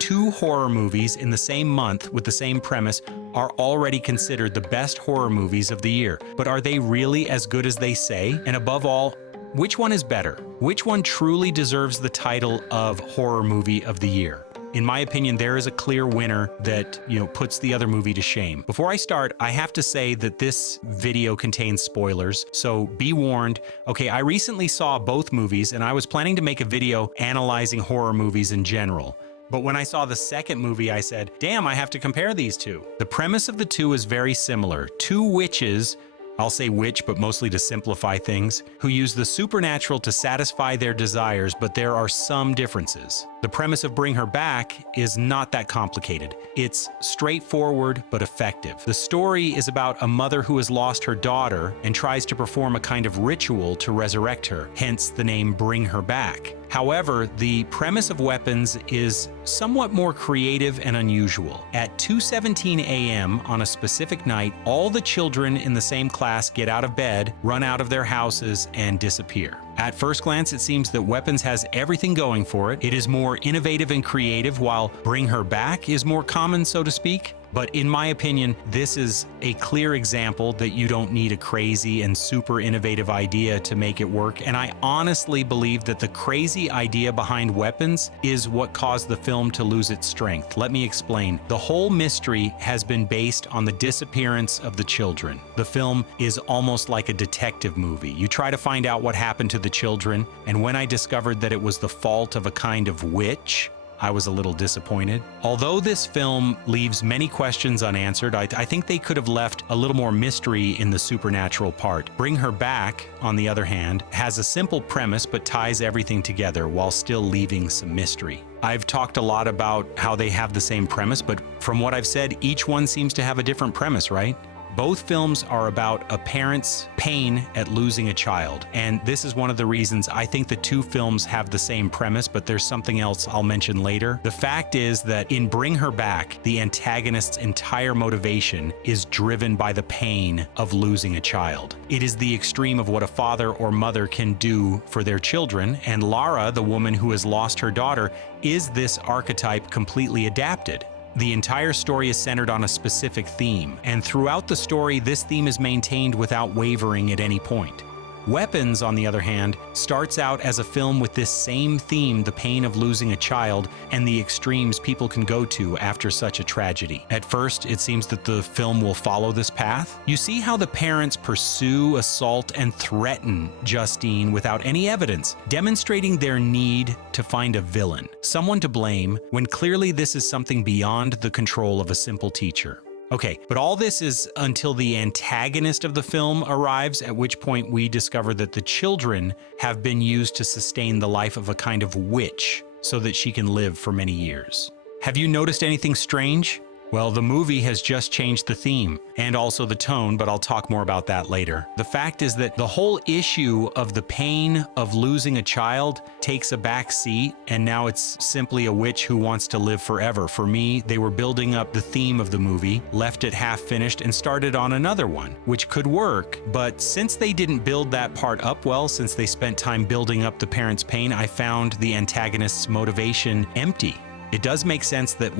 Two horror movies in the same month with the same premise are already considered the best horror movies of the year. But are they really as good as they say? And above all, which one is better? Which one truly deserves the title of horror movie of the year? In my opinion, there is a clear winner that, puts the other movie to shame. Before I start, I have to say that this video contains spoilers, so be warned. Okay, I recently saw both movies, and I was planning to make a video analyzing horror movies in general. But when I saw the second movie, I said, damn, I have to compare these two. The premise of the two is very similar. Two witches, I'll say witch, but mostly to simplify things, who use the supernatural to satisfy their desires, but there are some differences. The premise of Bring Her Back is not that complicated. It's straightforward but effective. The story is about a mother who has lost her daughter and tries to perform a kind of ritual to resurrect her, hence the name Bring Her Back. However, the premise of Weapons is somewhat more creative and unusual. At 2:17 a.m. on a specific night, all the children in the same class get out of bed, run out of their houses, and disappear. At first glance, it seems that Weapons has everything going for it. It is more innovative and creative, while Bring Her Back is more common, so to speak. But in my opinion, this is a clear example that you don't need a crazy and super innovative idea to make it work. And I honestly believe that the crazy idea behind Weapons is what caused the film to lose its strength. Let me explain. The whole mystery has been based on the disappearance of the children. The film is almost like a detective movie. You try to find out what happened to the children, and when I discovered that it was the fault of a kind of witch, I was a little disappointed. Although this film leaves many questions unanswered, I think they could have left a little more mystery in the supernatural part. Bring Her Back, on the other hand, has a simple premise but ties everything together while still leaving some mystery. I've talked a lot about how they have the same premise, but from what I've said, each one seems to have a different premise, right? Both films are about a parent's pain at losing a child, and this is one of the reasons I think the two films have the same premise, but there's something else I'll mention later. The fact is that in Bring Her Back, the antagonist's entire motivation is driven by the pain of losing a child. It is the extreme of what a father or mother can do for their children, and Lara, the woman who has lost her daughter, is this archetype completely adapted. The entire story is centered on a specific theme, and throughout the story, this theme is maintained without wavering at any point. Weapons, on the other hand, starts out as a film with this same theme, the pain of losing a child, and the extremes people can go to after such a tragedy. At first, it seems that the film will follow this path. You see how the parents pursue, assault, and threaten Justine without any evidence, demonstrating their need to find a villain, someone to blame, when clearly this is something beyond the control of a simple teacher. Okay, but all this is until the antagonist of the film arrives, at which point we discover that the children have been used to sustain the life of a kind of witch so that she can live for many years. Have you noticed anything strange? Well, the movie has just changed the theme and also the tone, but I'll talk more about that later. The fact is that the whole issue of the pain of losing a child takes a back seat, and now it's simply a witch who wants to live forever. For me, they were building up the theme of the movie, left it half finished, and started on another one, which could work. But since they didn't build that part up well, since they spent time building up the parents' pain, I found the antagonist's motivation empty. It does make sense that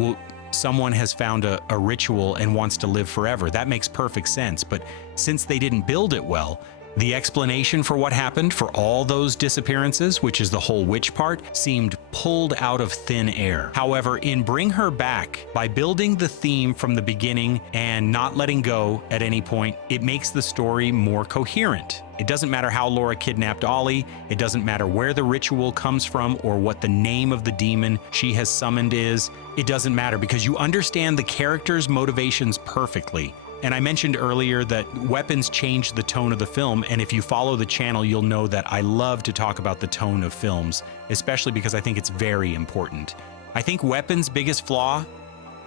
someone has found a ritual and wants to live forever. That makes perfect sense, but since they didn't build it well, the explanation for what happened for all those disappearances, which is the whole witch part, seemed pulled out of thin air. However, in Bring Her Back, by building the theme from the beginning and not letting go at any point, it makes the story more coherent. It doesn't matter how Laura kidnapped Ollie, it doesn't matter where the ritual comes from or what the name of the demon she has summoned is. It doesn't matter because you understand the characters' motivations perfectly. And I mentioned earlier that Weapons changed the tone of the film, and if you follow the channel, you'll know that I love to talk about the tone of films, especially because I think it's very important. I think Weapons' biggest flaw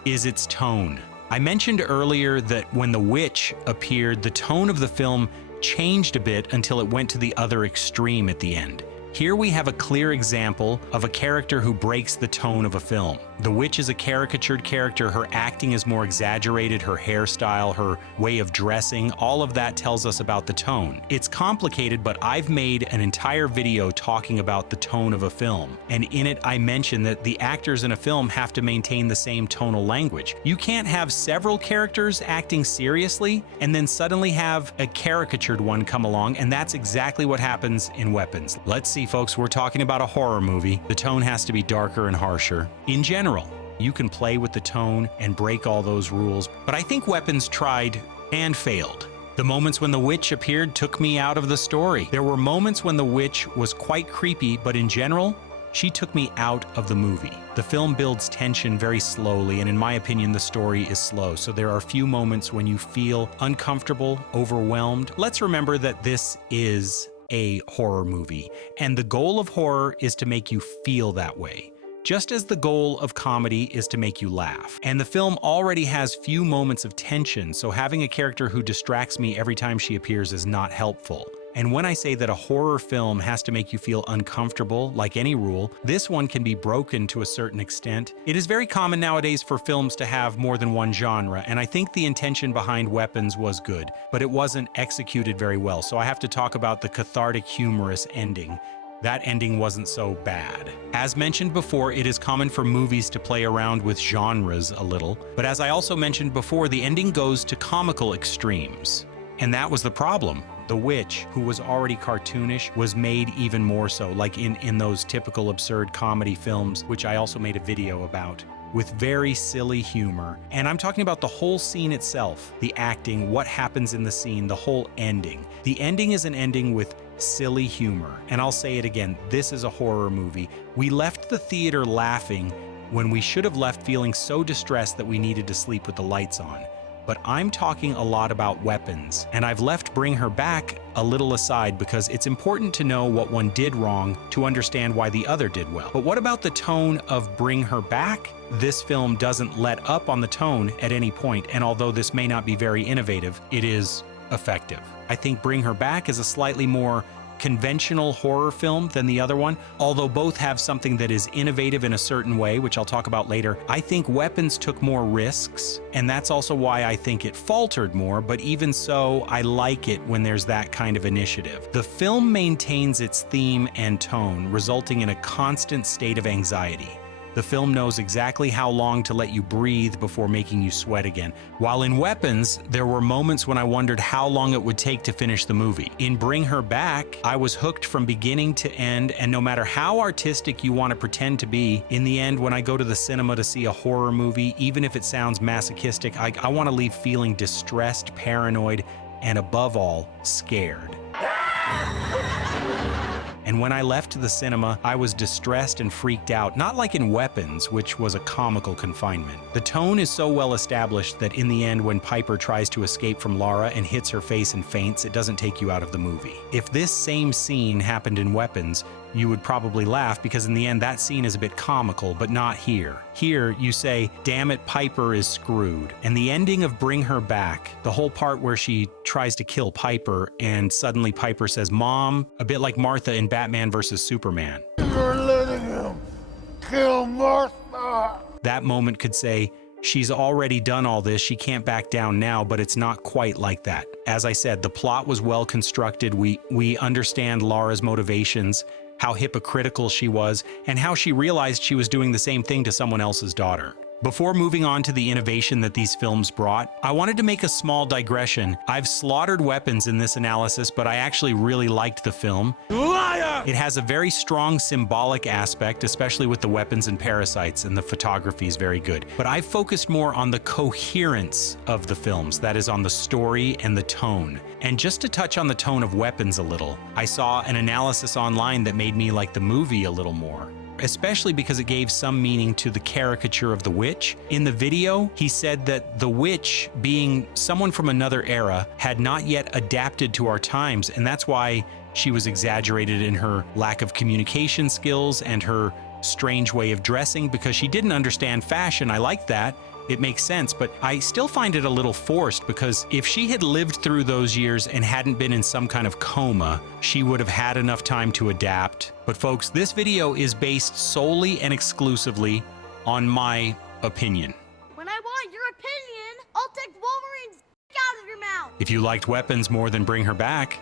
is its tone. I mentioned earlier that when the witch appeared, the tone of the film changed a bit until it went to the other extreme at the end. Here we have a clear example of a character who breaks the tone of a film. The witch is a caricatured character. Her acting is more exaggerated, her hairstyle, her way of dressing, all of that tells us about the tone. It's complicated, but I've made an entire video talking about the tone of a film. And in it, I mention that the actors in a film have to maintain the same tonal language. You can't have several characters acting seriously and then suddenly have a caricatured one come along, and that's exactly what happens in Weapons. Let's see, folks, we're talking about a horror movie. The tone has to be darker and harsher. In general, you can play with the tone and break all those rules, but I think Weapons tried and failed. The moments when the witch appeared took me out of the story. There were moments when the witch was quite creepy, but in general, she took me out of the movie. The film builds tension very slowly, and in my opinion, the story is slow, so there are few moments when you feel uncomfortable, overwhelmed. Let's remember that this is a horror movie, and the goal of horror is to make you feel that way, just as the goal of comedy is to make you laugh. And the film already has few moments of tension, so having a character who distracts me every time she appears is not helpful. And when I say that a horror film has to make you feel uncomfortable, like any rule, this one can be broken to a certain extent. It is very common nowadays for films to have more than one genre, and I think the intention behind Weapons was good, but it wasn't executed very well, so I have to talk about the cathartic, humorous ending. That ending wasn't so bad. As mentioned before, it is common for movies to play around with genres a little, but as I also mentioned before, the ending goes to comical extremes. And that was the problem. The witch, who was already cartoonish, was made even more so, like in those typical absurd comedy films, which I also made a video about, with very silly humor. And I'm talking about the whole scene itself, the acting, what happens in the scene, the whole ending. The ending is an ending with silly humor. And I'll say it again, this is a horror movie. We left the theater laughing when we should have left feeling so distressed that we needed to sleep with the lights on. But I'm talking a lot about Weapons, and I've left Bring Her Back a little aside because it's important to know what one did wrong to understand why the other did well. But what about the tone of Bring Her Back? This film doesn't let up on the tone at any point, and although this may not be very innovative, it is effective. I think Bring Her Back is a slightly more conventional horror film than the other one. Although both have something that is innovative in a certain way, which I'll talk about later, I think Weapons took more risks, and that's also why I think it faltered more, but even so, I like it when there's that kind of initiative. The film maintains its theme and tone, resulting in a constant state of anxiety. The film knows exactly how long to let you breathe before making you sweat again. While in Weapons, there were moments when I wondered how long it would take to finish the movie. In Bring Her Back, I was hooked from beginning to end, and no matter how artistic you want to pretend to be, in the end, when I go to the cinema to see a horror movie, even if it sounds masochistic, I want to leave feeling distressed, paranoid, and above all, scared. And when I left the cinema, I was distressed and freaked out, not like in Weapons, which was a comical confinement. The tone is so well established that in the end, when Piper tries to escape from Lara and hits her face and faints, it doesn't take you out of the movie. If this same scene happened in Weapons, you would probably laugh because in the end that scene is a bit comical, but not here. Here you say, damn it, Piper is screwed. And the ending of Bring Her Back, the whole part where she tries to kill Piper and suddenly Piper says, Mom, a bit like Martha in Batman vs. Superman. You're letting him kill Martha. That moment could say, she's already done all this, she can't back down now, but it's not quite like that. As I said, the plot was well constructed. We understand Lara's motivations, how hypocritical she was, and how she realized she was doing the same thing to someone else's daughter. Before moving on to the innovation that these films brought, I wanted to make a small digression. I've slaughtered Weapons in this analysis, but I actually really liked the film. Liar! It has a very strong symbolic aspect, especially with the weapons and parasites, and the photography is very good. But I focused more on the coherence of the films, that is on the story and the tone. And just to touch on the tone of Weapons a little, I saw an analysis online that made me like the movie a little more, especially because it gave some meaning to the caricature of the witch. In the video, he said that the witch, being someone from another era, had not yet adapted to our times, and that's why she was exaggerated in her lack of communication skills and her strange way of dressing, because she didn't understand fashion. I like that. It makes sense, but I still find it a little forced, because if she had lived through those years and hadn't been in some kind of coma, she would have had enough time to adapt. But folks, this video is based solely and exclusively on my opinion. When I want your opinion, I'll take Wolverine's out of your mouth. If you liked Weapons more than Bring Her Back,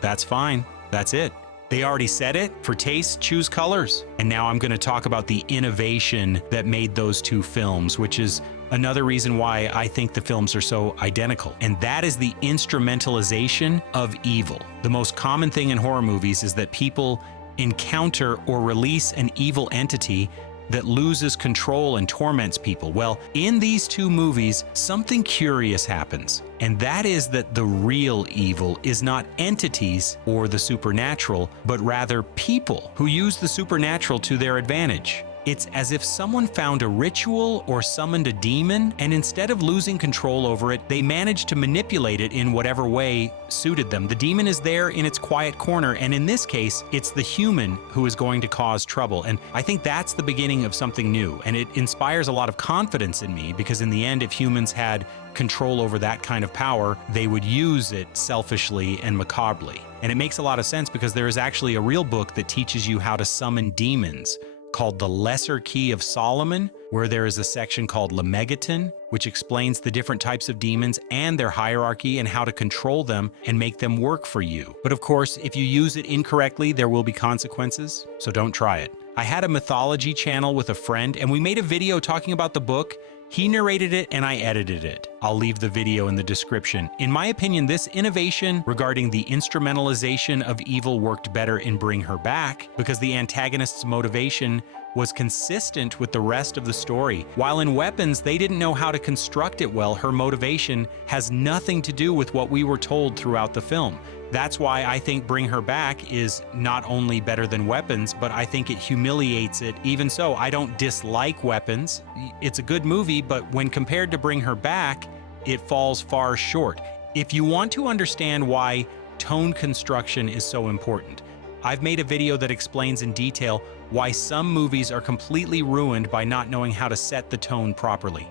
that's fine. That's it. They already said it. For taste, choose colors. And now I'm going to talk about the innovation that made those two films, which is another reason why I think the films are so identical. And that is the instrumentalization of evil. The most common thing in horror movies is that people encounter or release an evil entity that loses control and torments people. Well, in these two movies, something curious happens, and that is that the real evil is not entities or the supernatural, but rather people who use the supernatural to their advantage. It's as if someone found a ritual or summoned a demon, and instead of losing control over it, they managed to manipulate it in whatever way suited them. The demon is there in its quiet corner, and in this case, it's the human who is going to cause trouble. And I think that's the beginning of something new, and it inspires a lot of confidence in me, because in the end, if humans had control over that kind of power, they would use it selfishly and macabrely. And it makes a lot of sense because there is actually a real book that teaches you how to summon demons, called The Lesser Key of Solomon, where there is a section called Lemegeton, which explains the different types of demons and their hierarchy and how to control them and make them work for you. But of course, if you use it incorrectly, there will be consequences, so don't try it. I had a mythology channel with a friend, and we made a video talking about the book. He narrated it and I edited it. I'll leave the video in the description. In my opinion, this innovation regarding the instrumentalization of evil worked better in Bring Her Back because the antagonist's motivation was consistent with the rest of the story. While in Weapons, they didn't know how to construct it well. Her motivation has nothing to do with what we were told throughout the film. That's why I think Bring Her Back is not only better than Weapons, but I think it humiliates it. Even so, I don't dislike Weapons. It's a good movie, but when compared to Bring Her Back, it falls far short. If you want to understand why tone construction is so important, I've made a video that explains in detail why some movies are completely ruined by not knowing how to set the tone properly.